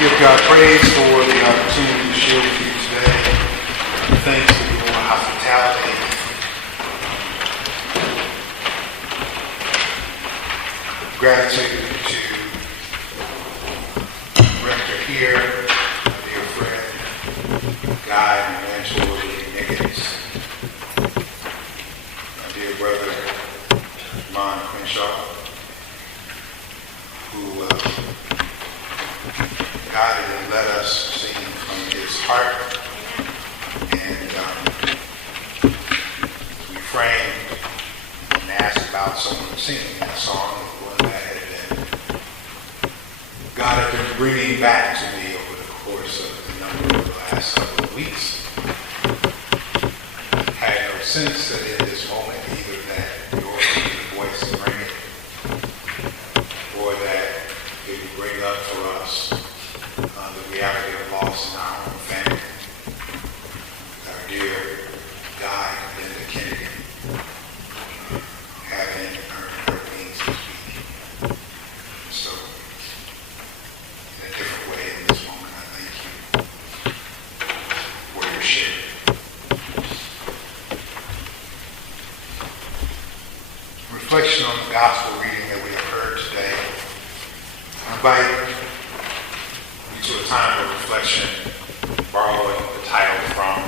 Give God praise for the opportunity to share with you today. Thanks for your hospitality. Gratitude to Rector here, my dear friend, guide, and mentor, Nickens, my dear brother, Mon Crenshaw, who guided and led us singing from his heart, and refrained and asked about someone singing that song, one that had been God had been bringing back to me over the course of the number of the last couple of weeks. I had no sense that in this moment either that your voice would bring it, or that it would bring up for us the reality of loss in our own family. Our dear guide, Linda Kennedy, having her wings to speak. So, in a different way in this moment, I thank you for your share. Reflection on the gospel reading that we have heard today. I invite to a time of reflection, borrowing the title from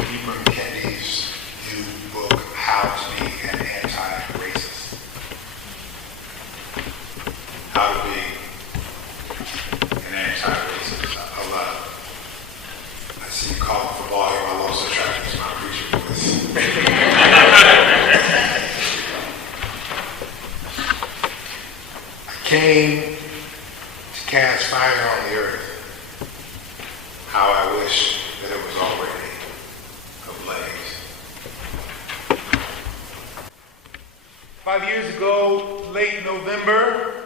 Ibram Kendi's new book, How to Be an Anti-Racist. How to be an anti-racist. I see you calling for volume. I'll also try to use my preacher voice. I came cast fire on the earth. How I wish that it was already ablaze. 5 years ago, late November,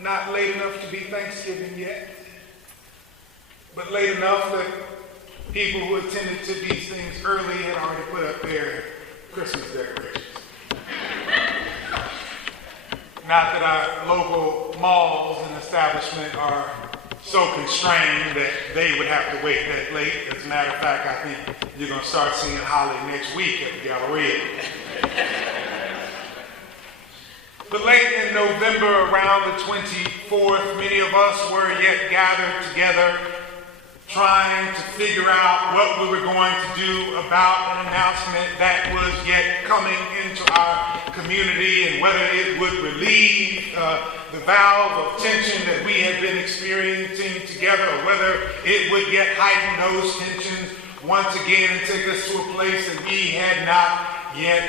not late enough to be Thanksgiving yet, but late enough that people who attended to these things early had already put up their Christmas decorations. Not that our local malls and establishments are so constrained that they would have to wait that late. As a matter of fact, I think you're going to start seeing Holly next week at the Galleria. But late in November, around the 24th, many of us were yet gathered together trying to figure out what we were going to do about an announcement that was yet coming into our community, and whether it would relieve the valve of tension that we had been experiencing together, or whether it would yet heighten those tensions once again and take us to a place that we had not yet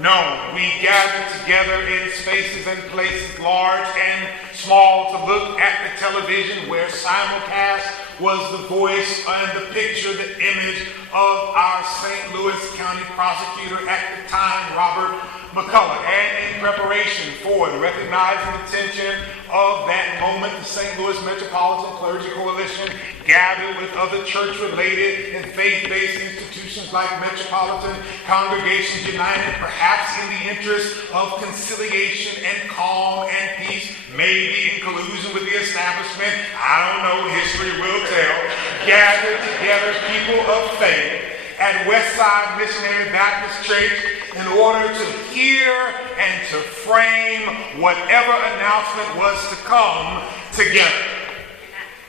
known. We gathered together in spaces and places large and small to look at the television where simulcast was the voice and the picture, the image of our St. Louis County prosecutor at the time, Robert McCullough. And in preparation for and recognizing the tension of that moment, the St. Louis Metropolitan Clergy Coalition gathered with other church-related and faith-based institutions like Metropolitan Congregations United, perhaps in the interest of conciliation and calm and peace, maybe in collusion with the establishment, I don't know, history will tell, gathered together people of faith at Westside Missionary Baptist Church in order to hear and to frame whatever announcement was to come together.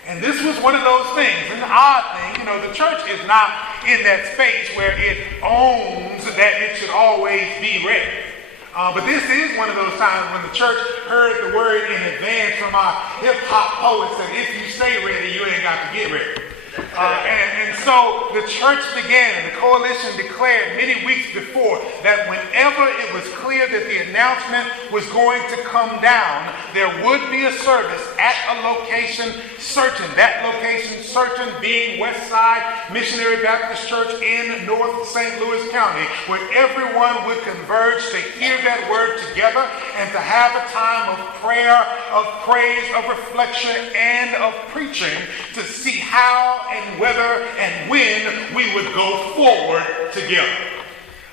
And this was one of those things. And the odd thing, the church is not in that space where it owns that it should always be ready. But this is one of those times when the church heard the word in advance from our hip-hop poets that if you stay ready, you ain't got to get ready. And so the church began, and the coalition declared many weeks before that whenever it was clear that the announcement was going to come down, there would be a service at a location certain. That location certain being Westside Missionary Baptist Church in North St. Louis County, where everyone would converge to hear that word together and to have a time of prayer, of praise, of reflection, and of preaching to see how and whether and when we would go forward together.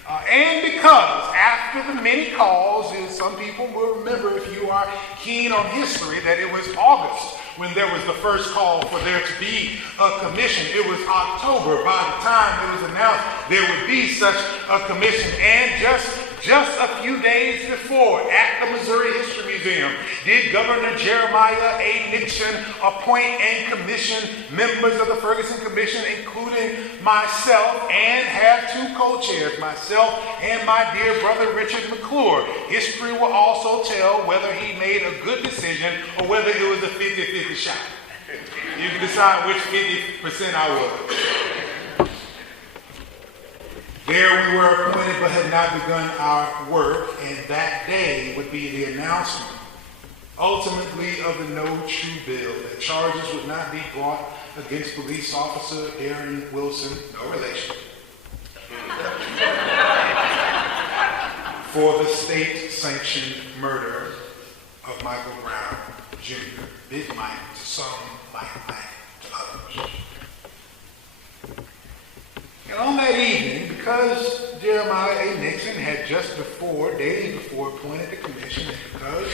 And because after the many calls, as some people will remember if you are keen on history, that it was August when there was the first call for there to be a commission. It was October by the time it was announced there would be such a commission. And just a few days before, at the Missouri History Museum, did Governor Jeremiah A. Nixon appoint and commission members of the Ferguson Commission, including myself, and have two co-chairs, myself and my dear brother Richard McClure. History will also tell whether he made a good decision or whether it was a 50-50 shot. You can decide which 50% I was. There we were appointed but had not begun our work, and that day would be the announcement, ultimately, of the No True Bill, that charges would not be brought against police officer Aaron Wilson, no relation, for the state-sanctioned murder of Michael Brown, Jr., Big Mike to some, Mike to others. And on that evening, because Jeremiah A. Nixon had just days before, appointed the commission, and because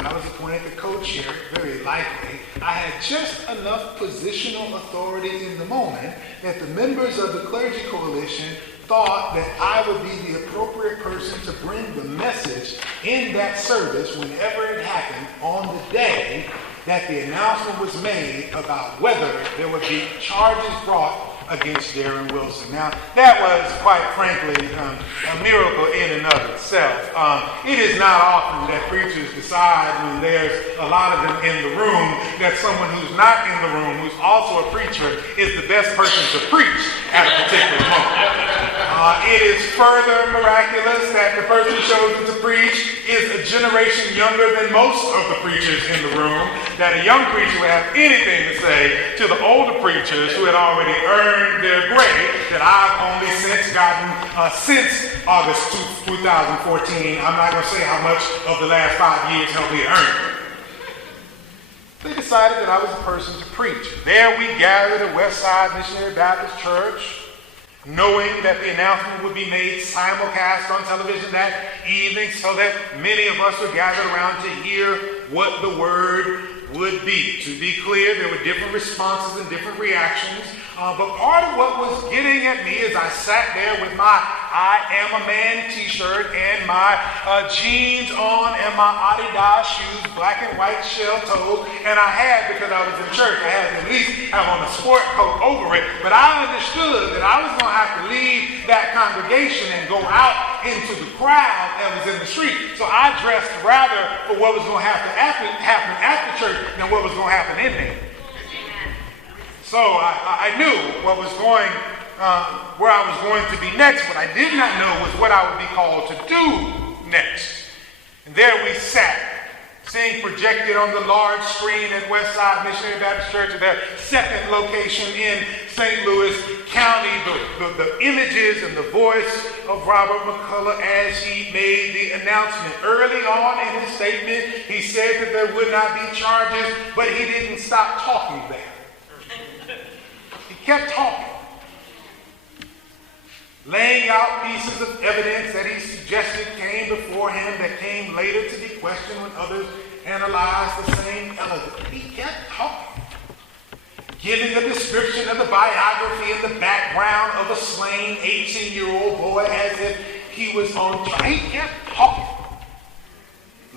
I was appointed the co-chair, very likely, I had just enough positional authority in the moment that the members of the Clergy Coalition thought that I would be the appropriate person to bring the message in that service whenever it happened on the day that the announcement was made about whether there would be charges brought against Darren Wilson. Now, that was, quite frankly, a miracle in and of itself. It is not often that preachers decide when there's a lot of them in the room that someone who's not in the room, who's also a preacher, is the best person to preach at a particular moment. It is further miraculous that the person chosen to preach is a generation younger than most of the preachers in the room, that a young preacher would have anything to say to the older preachers who had already earned their grade that I've only gotten since August 2014. I'm not going to say how much of the last 5 years helped me earn it. They decided that I was the person to preach. There we gathered at Westside Missionary Baptist Church, knowing that the announcement would be made simulcast on television that evening so that many of us were gathered around to hear what the word would be. To be clear, there were different responses and different reactions, but part of what was getting at me as I sat there with my I Am a Man t-shirt and my jeans on and my Adidas shoes, black and white shell-toed, and I had, because I was in church, I had to at least have on a sport coat over it, but I understood that I was going to have to leave that congregation and go out into the crowd that was in the street. So I dressed rather for what was going to happen at the church than what was going to happen in there. So I knew what was going where I was going to be next. What I did not know was what I would be called to do next. And there we sat, seeing projected on the large screen at Westside Missionary Baptist Church, their second location in St. Louis County, the images and the voice of Robert McCullough as he made the announcement. Early on in his statement, he said that there would not be charges, but he didn't stop talking there. He kept talking, laying out pieces of evidence that he suggested came before him that came later to be questioned when others analyzed the same evidence. He kept talking, giving a description of the biography and the background of a slain 18-year-old boy as if he was on trial. He kept talking,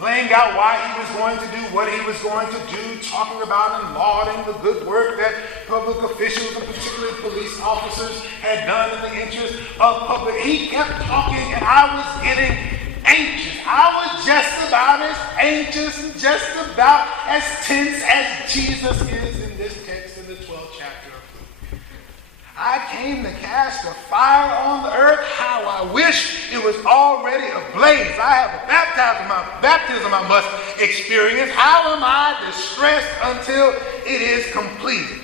laying out why he was going to do what he was going to do, talking about and lauding the good work that public officials and particularly police officers had done in the interest of public. He kept talking and I was getting anxious. I was just about as anxious and just about as tense as Jesus is in this text in the 12th chapter of Luke. I came to cast a fire on the earth. How I wish it was already ablaze. I have a baptism I must experience. How am I distressed until it is completed?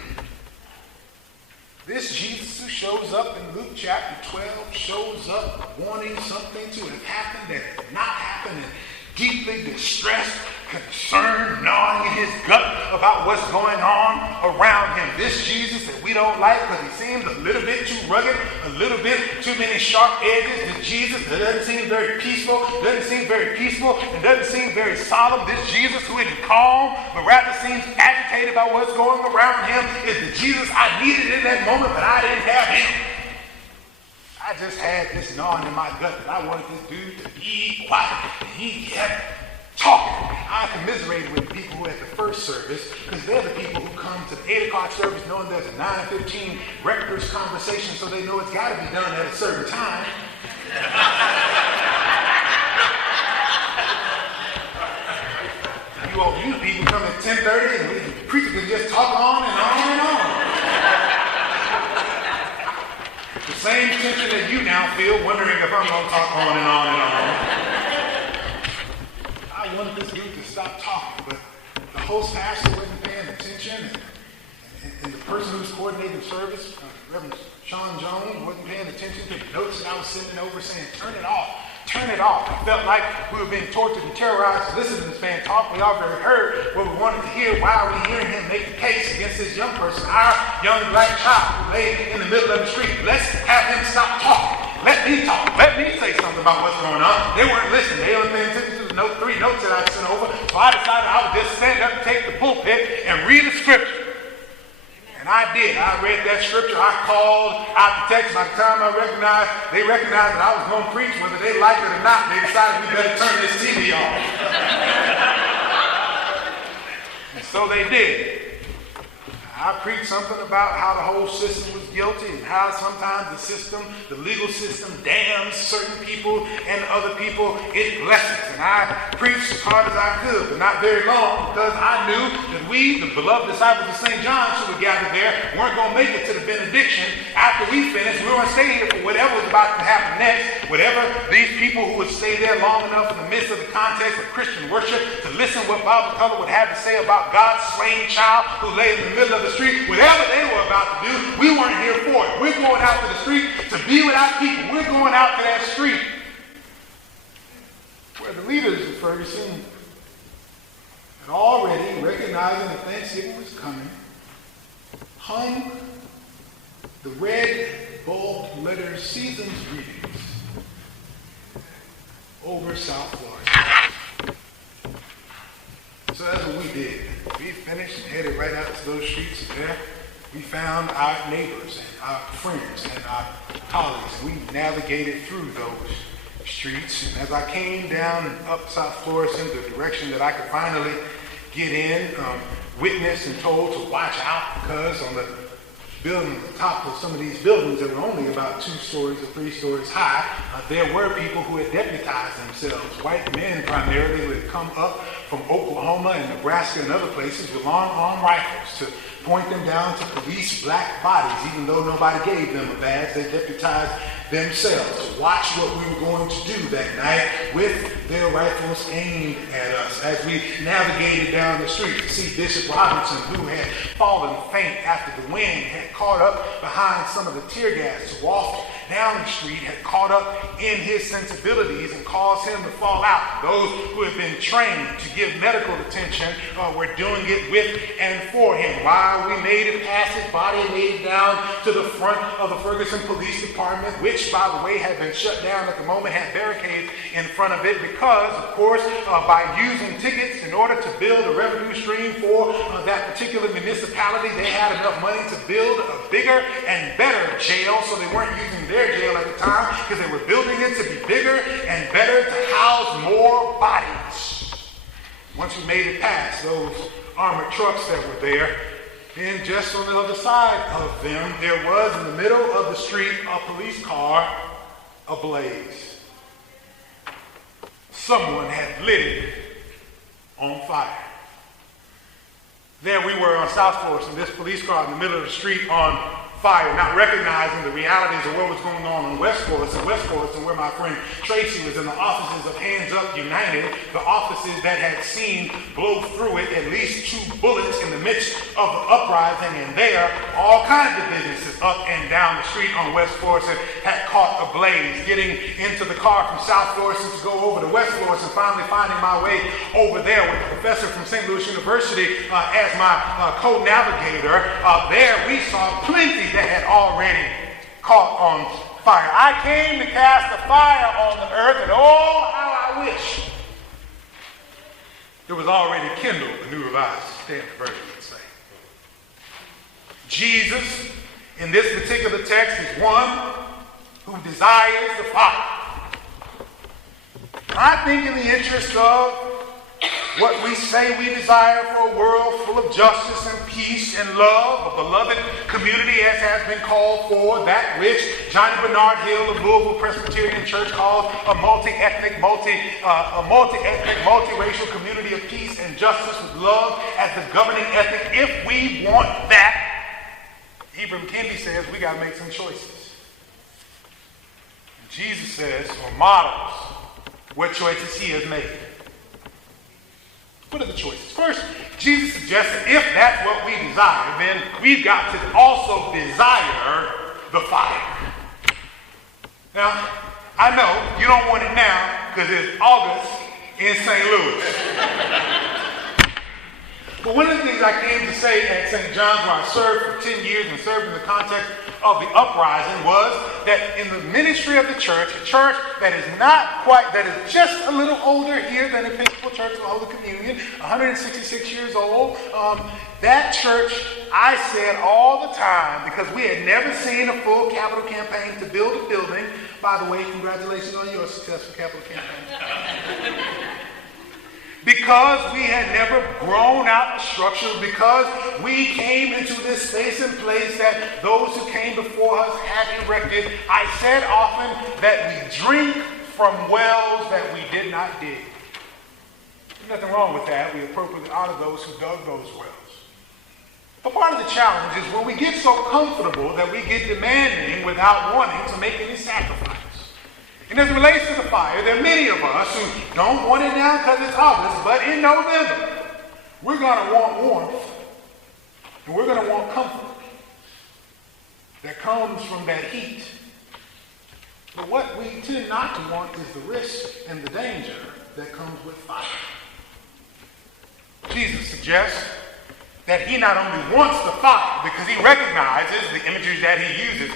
This Jesus who shows up in Luke chapter 12 shows up wanting something to have happened that has not happened, and deeply distressed concern gnawing in his gut about what's going on around him. This Jesus that we don't like because he seems a little bit too rugged, a little bit too many sharp edges. This Jesus that doesn't seem very peaceful, and doesn't seem very solemn. This Jesus who isn't calm, but rather seems agitated about what's going around him is the Jesus I needed in that moment, but I didn't have him. I just had this gnawing in my gut that I wanted this dude to be quiet. And he kept talking. I commiserated with the people who at the first service, because they're the people who come to the 8 o'clock service knowing there's a 9:15 breakfast conversation, so they know it's got to be done at a certain time. You people come at 10:30 and the preacher can just talk on and on and on. The same tension that you now feel, wondering if I'm going to talk on and on and on. I wanted this group to stop talking, but the host pastor wasn't paying attention, and the person who was coordinating the service, Reverend Sean Jones, wasn't paying attention to the notes that I was sending over saying, turn it off. Turn it off. I felt like we were being tortured and terrorized to listen to this man talk. We already heard what we wanted to hear. Why are we hearing him make a case against this young person, our young black child who lay in the middle of the street? Let's have him stop talking. Let me talk. Let me say something about what's going on. They weren't listening. They only paying attention to the 3 notes that I sent over. So I decided I would just stand up and take the pulpit and read the scripture. And I did. I read that scripture. I called out the text. By the time they recognized that I was going to preach, whether they liked it or not, they decided we better turn this TV off. And so they did. I preached something about how the whole system was guilty and how sometimes the system, the legal system, damns certain people and other people it blesses. And I preached as hard as I could, but not very long, because I knew that we, the beloved disciples of St. John, who were gathered there, weren't going to make it to the benediction. After we finished, we were going to stay here for whatever was about to happen next, whatever these people who would stay there long enough in the midst of the context of Christian worship to listen what Bob McCullough would have to say about God's slain child who lay in the middle of the street, whatever they were about to do, we weren't here for it. We're going out to the street to be with our people. We're going out to that street where the leaders of Ferguson had already, recognizing that Thanksgiving was coming, hung the red bulb letter Seasons Greetings over South Florissant. So that's what we did. We finished and headed right out to those streets, and there we found our neighbors and our friends and our colleagues. We navigated through those streets, and as I came down and up South Florissant, the direction that I could finally get in, witnessed and told to watch out, because on the building, the top of some of these buildings that were only about 2 stories or 3 stories high, there were people who had deputized themselves, white men primarily, who had come up from Oklahoma and Nebraska and other places with long-arm rifles to point them down to police black bodies. Even though nobody gave them a badge, they deputized themselves to watch what we were going to do that night with their rifles aimed at us as we navigated down the street to see Bishop Robinson, who had fallen faint after the wind had caught up behind some of the tear gas to walk down the street, had caught up in his sensibilities and caused him to fall out. Those who have been trained to give medical attention were doing it with and for him. While we made it past his body and made it down to the front of the Ferguson Police Department, which, by the way, had been shut down at the moment, had barricades in front of it because, of course, by using tickets in order to build a revenue stream for that particular municipality, they had enough money to build a bigger and better jail, so they weren't using their jail at the time because they were building it to be bigger and better to house more bodies. Once we made it past those armored trucks that were there, then just on the other side of them, there was in the middle of the street a police car ablaze. Someone had lit it on fire. There we were on South Florissant, this police car in the middle of the street on fire, not recognizing the realities of what was going on in West Florissant, where my friend Tracy was in the offices of Hands Up United, the offices that had seen blow through it at least 2 bullets in the midst of the uprising, and there all kinds of businesses up and down the street on West Florissant had caught ablaze. Getting into the car from South Florissant to go over to West Florissant, finally finding my way over there with a professor from St. Louis University as my co-navigator. There we saw plenty that had already caught on fire. I came to cast a fire on the earth, and oh, how I wish it was already kindled, the New Revised Standard Version would say. Jesus, in this particular text, is one who desires the fire. I think in the interest of what we say we desire for a world full of justice and peace and love, a beloved community as has been called for, that which Johnny Bernard Hill of Louisville Presbyterian Church calls a multi-ethnic, multiracial community of peace and justice with love as the governing ethic. If we want that, Ibram Kendi says we got to make some choices. And Jesus says, or models, what choices he has made. What are the choices? First, Jesus suggests that if that's what we desire, then we've got to also desire the fire. Now, I know you don't want it now because it's August in St. Louis. But one of the things I came to say at St. John's, where I served for 10 years and served in the context of the uprising, was that in the ministry of the church, a church that is not quite, that is just a little older here than the Episcopal Church of the Holy Communion, 166 years old, that church, I said all the time, because we had never seen a full capital campaign to build a building. By the way, congratulations on your successful capital campaign. Because we had never grown out the structure, because we came into this space and place that those who came before us had erected, I said often that we drink from wells that we did not dig. There's nothing wrong with that. We appropriately honor those who dug those wells. But part of the challenge is when we get so comfortable that we get demanding without wanting to make any sacrifice. And as it relates to the fire, there are many of us who don't want it now because it's August, but in November, we're going to want warmth and we're going to want comfort that comes from that heat. But what we tend not to want is the risk and the danger that comes with fire. Jesus suggests that he not only wants the fire, because he recognizes the imagery that he uses,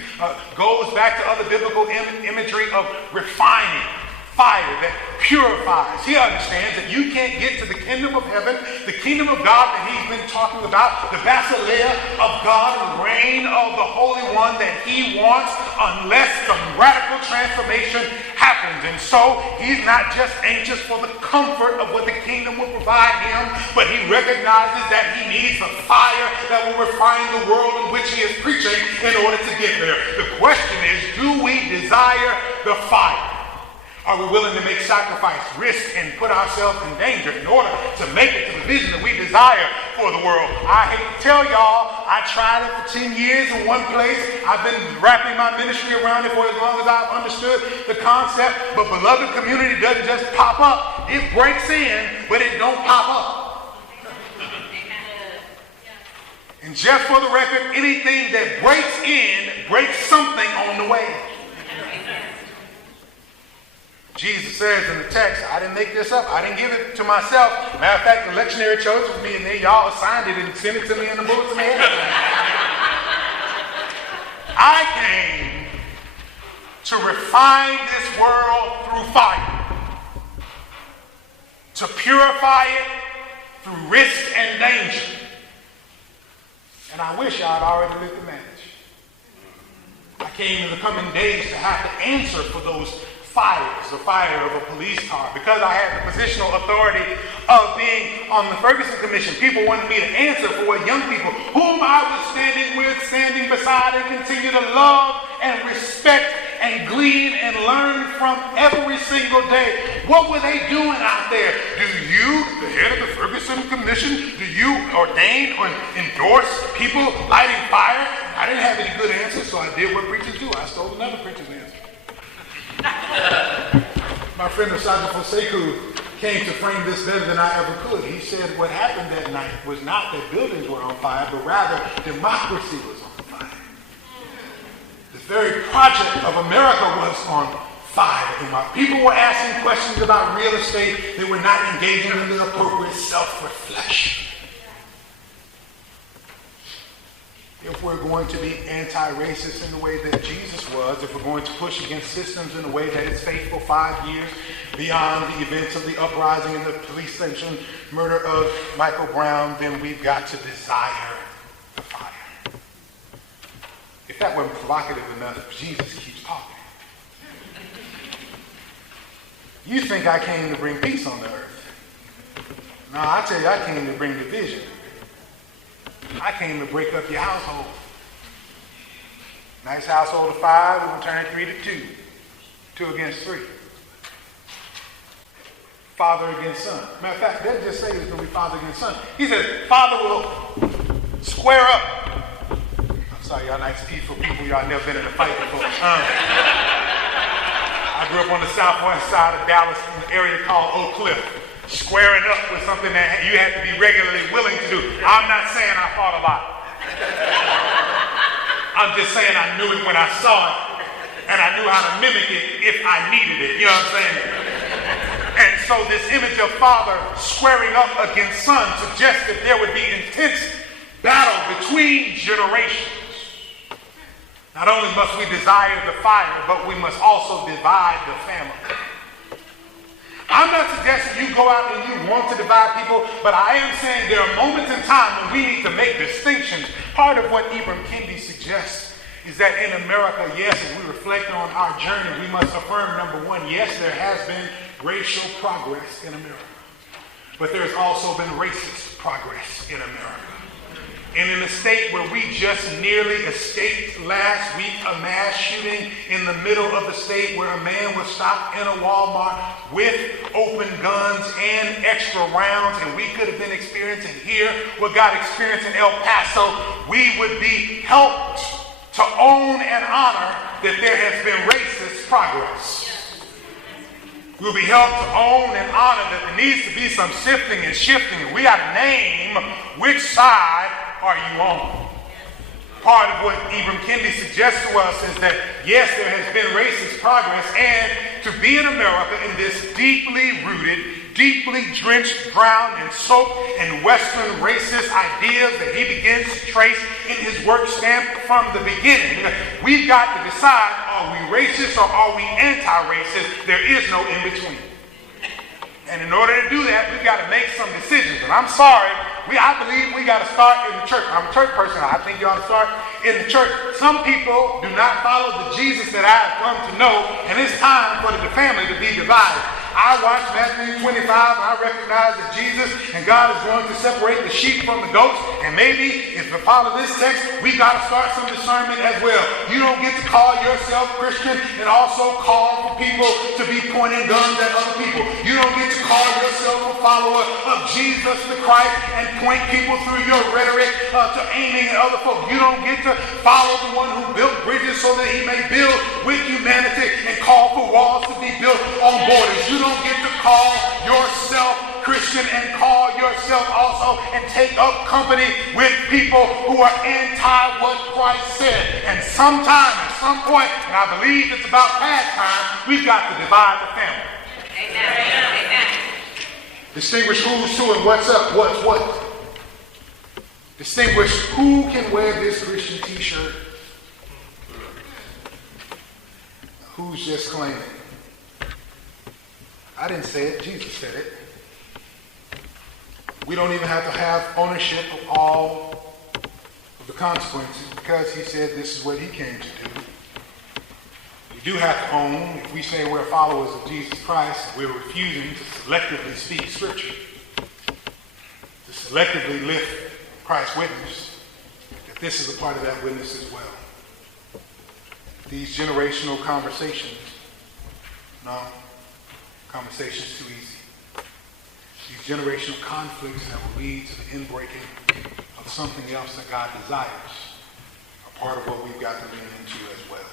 goes back to other biblical imagery of refining, fire that purifies. He understands that you can't get to the kingdom of heaven, the kingdom of God that he's been talking about, the basileia of God, the reign of the Holy One that he wants, unless some radical transformation happens. And so he's not just anxious for the comfort of what the kingdom will provide him, but he recognizes that he needs the fire that will refine the world in which he is preaching in order to get there. The question is, do we desire the fire? Are we willing to make sacrifice, risk, and put ourselves in danger in order to make it to the vision that we desire for the world? I hate to tell y'all, I tried it for 10 years in one place. I've been wrapping my ministry around it for as long as I've understood the concept. But beloved community doesn't just pop up. It breaks in, but it don't pop up. And just for the record, anything that breaks in breaks something on the way. Jesus says in the text, I didn't make this up. I didn't give it to myself. Matter of fact, the lectionary chose with me, and then y'all assigned it and sent it to me in the bulletin. I came to refine this world through fire, to purify it through risk and danger. And I wish I'd already lit the match. I came in the coming days to have to answer for those fires, the fire of a police car. Because I had the positional authority of being on the Ferguson Commission, people wanted me to answer for what young people, whom I was standing with, standing beside, and continue to love and respect and glean and learn from every single day. What were they doing out there? Do you, the head of the Ferguson Commission, do you ordain or endorse people lighting fire? I didn't have any good answers, so I did what preachers do. I stole another preacher's answer. My friend Sergeant Fonseca came to frame this better than I ever could. He said what happened that night was not that buildings were on fire, but rather democracy was on fire. The very project of America was on fire. And while people were asking questions about real estate, they were not engaging in the appropriate self-reflection. If we're going to be anti-racist in the way that Jesus was, if we're going to push against systems in the way that it's faithful 5 years beyond the events of the uprising and the police-sanctioned murder of Michael Brown, then we've got to desire the fire. If that wasn't provocative enough, Jesus keeps talking. You think I came to bring peace on the earth? No, I tell you, I came to bring division. I came to break up your household. Nice household of 5, we're going to turn it 3 to 2. 2 against 3. Father against son. Matter of fact, doesn't just say it's going to be father against son. He says, father will square up. I'm sorry, y'all nice peaceful people. Y'all never been in a fight before. I grew up on the southwest side of Dallas in an area called Oak Cliff. Squaring up was something that you had to be regularly willing to do. I'm not saying I fought a lot. I'm just saying I knew it when I saw it, and I knew how to mimic it if I needed it. You know what I'm saying? And so this image of father squaring up against son suggests that there would be intense battle between generations. Not only must we desire the fire, but we must also divide the family. I'm not suggesting you go out and you want to divide people, but I am saying there are moments in time when we need to make distinctions. Part of what Ibram Kendi suggests is that in America, yes, as we reflect on our journey, we must affirm, number one, yes, there has been racial progress in America, but there's also been racist progress in America. And in a state where we just nearly escaped last week a mass shooting in the middle of the state where a man was stopped in a Walmart with open guns and extra rounds, and we could have been experiencing here what God experienced in El Paso, we would be helped to own and honor that there has been racist progress. We'll be helped to own and honor that there needs to be some sifting and shifting, and we got to name which side are you on. Part of what Ibram Kendi suggests to us is that, yes, there has been racist progress, and to be in America in this deeply rooted, deeply drenched, drowned, and soaked in Western racist ideas that he begins to trace in his work stamped from the beginning, we've got to decide, are we racist or are we anti-racist? There is no in-between. And in order to do that, we've got to make some decisions. And I'm sorry, I believe we got to start in the church. I'm a church person. I think you ought to start in the church. Some people do not follow the Jesus that I have come to know, and it's time for the family to be divided. I watched Matthew 25, and I recognize that Jesus and God is going to separate the sheep from the goats, and maybe if we follow this text, we got to start some discernment as well. You don't get to call yourself Christian and also call for people to be pointing guns at other people. You don't get to call yourself a follower of Jesus the Christ and point people through your rhetoric to aiming at other folks. You don't get to follow the one who built bridges so that he may build with humanity and call for walls to be built on borders. You don't get to call yourself Christian and call yourself also and take up company with people who are anti what Christ said. And sometime, at some point, and I believe it's about past time, we've got to divide the family. Amen. Amen. Distinguish who's who and what's up, what's what. Distinguish who can wear this Christian t-shirt, who's just claiming. I didn't say it, Jesus said it. We don't even have to have ownership of all of the consequences because he said this is what he came to do. We do have to own, if we say we're followers of Jesus Christ, we're refusing to selectively speak Scripture, to selectively lift Christ's witness, that this is a part of that witness as well. these generational conversations. No, conversations too easy. These generational conflicts that will lead to the inbreaking of something else that God desires are part of what we've got to lean into as well.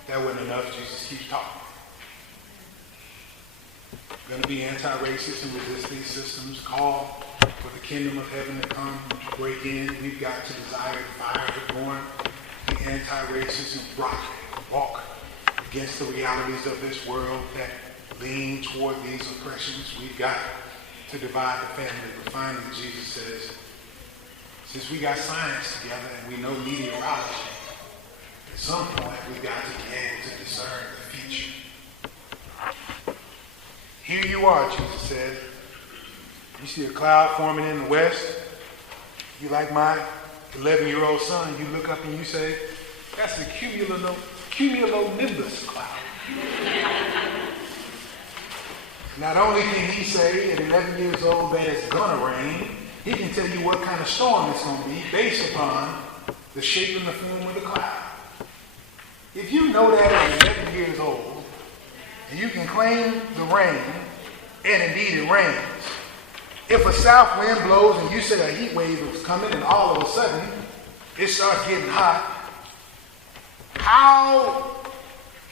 If that wasn't enough, Jesus keeps talking. We're going to be anti-racist and resist these systems. Call for the kingdom of heaven to come to break in. We've got to desire the fire to burn, be anti-racist and walk against the realities of this world that lean toward these oppressions. We've got to divide the family. But finally, Jesus says, since we got science together and we know meteorology, at some point we've got to be able to discern the future. Here you are, Jesus said. You see a cloud forming in the west. You like my 11-year-old son, you look up and you say, that's the cumulonimbus cloud. Not only can he say at 11 years old that it's going to rain, he can tell you what kind of storm it's going to be based upon the shape and the form of the cloud. If you know that at 11 years old, and you can claim the rain, and indeed it rains, if a south wind blows and you say a heat wave is coming and all of a sudden it starts getting hot, how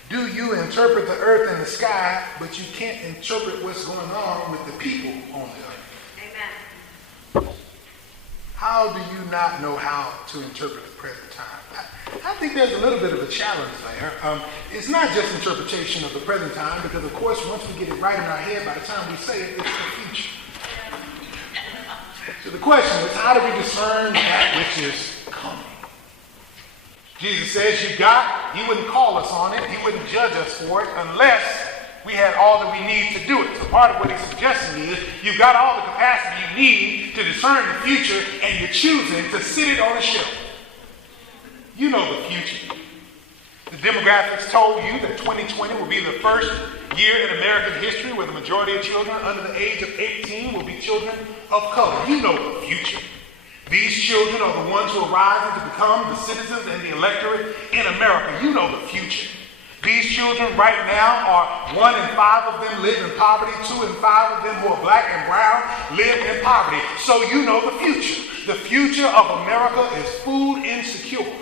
do you interpret the earth and the sky, but you can't interpret what's going on with the people on the earth? Amen. How do you not know how to interpret the present time? I think there's a little bit of a challenge there. It's not just interpretation of the present time, because of course once we get it right in our head, by the time we say it, it's the future. So the question is, how do we discern that which is coming? Jesus says he wouldn't call us on it, he wouldn't judge us for it unless we had all that we need to do it. So part of what he's suggesting is you've got all the capacity you need to discern the future, and you're choosing to sit it on a shelf. You know the future. The demographics told you that 2020 will be the first year in American history where the majority of children under the age of 18 will be children of color. You know the future. These children are the ones who are rising to become the citizens and the electorate in America. You know the future. These children right now are 1 in 5 of them live in poverty. 2 in 5 of them who are black and brown live in poverty. So you know the future. The future of America is food insecure.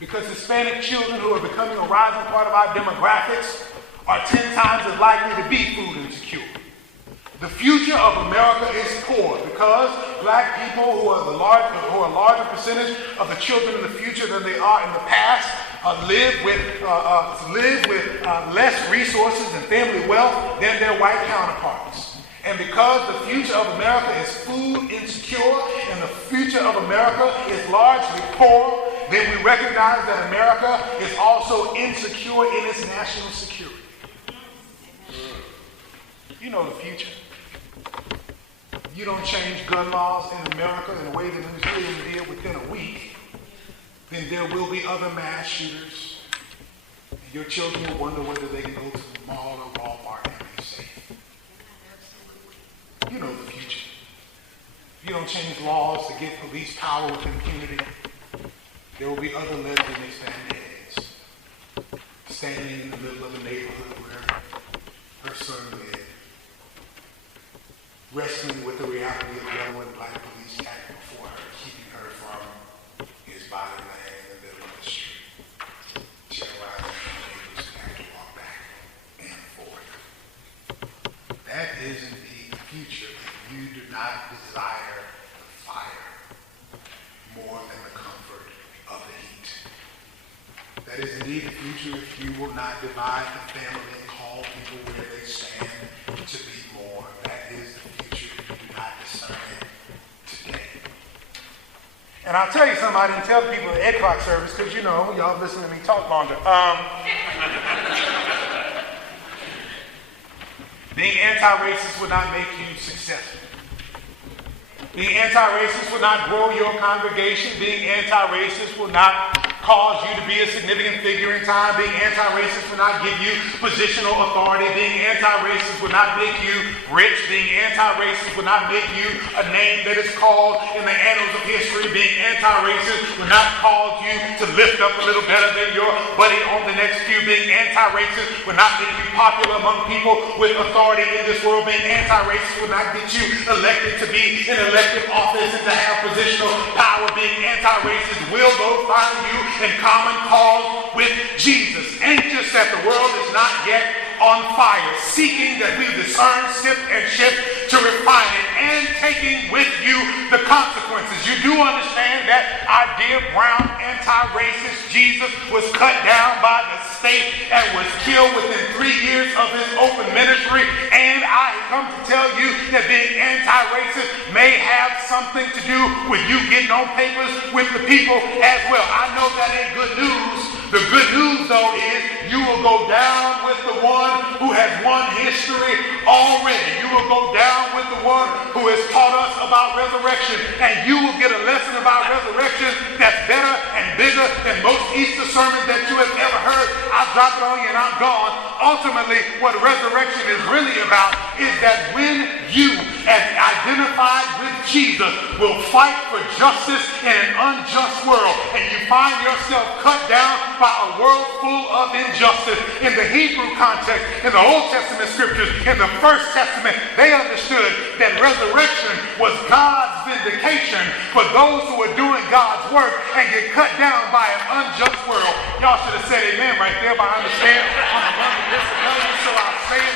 Because Hispanic children who are becoming a rising part of our demographics are 10 times as likely to be food insecure. The future of America is poor because black people who are a larger percentage of the children in the future than they are in the past live with less resources and family wealth than their white counterparts. And because the future of America is food insecure and the future of America is largely poor, then we recognize that America is also insecure in its national security. You know the future. You don't change gun laws in America in a way that New Zealand did within a week, then there will be other mass shooters. And your children will wonder whether they can go to the mall or Walmart and be safe. You know the future. If you don't change laws to get police power with impunity, there will be other lesbian standheads standing in the middle of a neighborhood where her son lived, wrestling with the reality of yellow and black police acting before her, keeping her from his body laying in the middle of the street, terrorizing the neighbors and have to walk back and forth. That is indeed the future if you do not desire the fire more than the comfort of the heat. That is indeed the future if you will not divide the family and call people where they stand to be more. That is the future if you do not discern it today. And I'll tell you something I didn't tell the people at 8 o'clock service, because you know, y'all listen to me talk longer. Being anti-racist will not make you successful. Being anti-racist will not grow your congregation. Being anti-racist will not cause you to be a significant figure in time. Being anti-racist will not give you positional authority. Being anti-racist will not make you rich. Being anti-racist will not make you a name that is called in the annals of history. Being anti-racist will not cause you to lift up a little better than your buddy on the next pew. Being anti-racist will not make you popular among people with authority in this world. Being anti-racist will not get you elected to be in elective office and to have positional power. Being anti-racist will go find you in common cause with Jesus. Anxious that the world is not yet on fire, seeking that we discern, sift, and shift to refine it, and taking with you the consequences. You do understand that our dear brown anti-racist Jesus was cut down by the state and was killed within 3 years of his open ministry, and I come to tell you that being anti-racist may have something to do with you getting on papers with the people as well. I know that ain't good news. The good news, though, is you will go down with the one who has won history already. You will go down with the one who has taught us about resurrection, and you will get a lesson about resurrection that's better and bigger than most Easter sermons that you have ever heard. I'll drop it on you and I'm gone. Ultimately, what resurrection is really about is that when you, as identified with Jesus, will fight for justice in an unjust world, and you find yourself cut down by a world full of injustice. In the Hebrew context, in the Old Testament scriptures, in the First Testament, they understood that resurrection was God's vindication for those who are doing God's work and get cut down by an unjust world. Y'all should have said amen right there, but I understand I'm among the disability, so I'll say it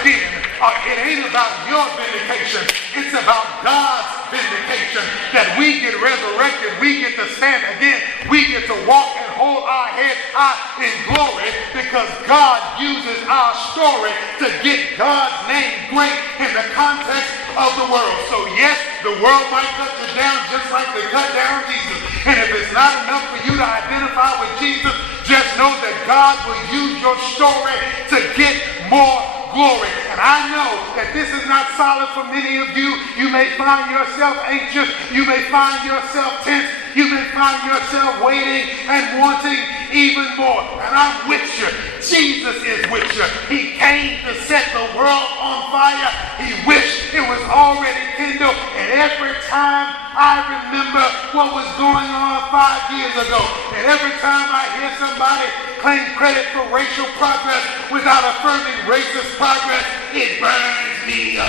again. It ain't about your vindication. It's about God's vindication, that we get resurrected, we get to stand again, we get to walk and hold our heads high in glory because God uses our story to get God's name great in the context of the world. So yes, the world might cut you down just like they cut down Jesus. And if it's not enough for you to identify with Jesus, just know that God will use your story to get more glory. And I know that this is not solid for many of you. You may find yourself anxious. You may find yourself tense. You may find yourself waiting and wanting even more. And I'm with you. Jesus is with you. He came to set the world on fire. He wished it was already kindled. And every time I remember what was going on 5 years ago, and every time I hear somebody claim credit for racial progress without affirming racist progress, it burns me up.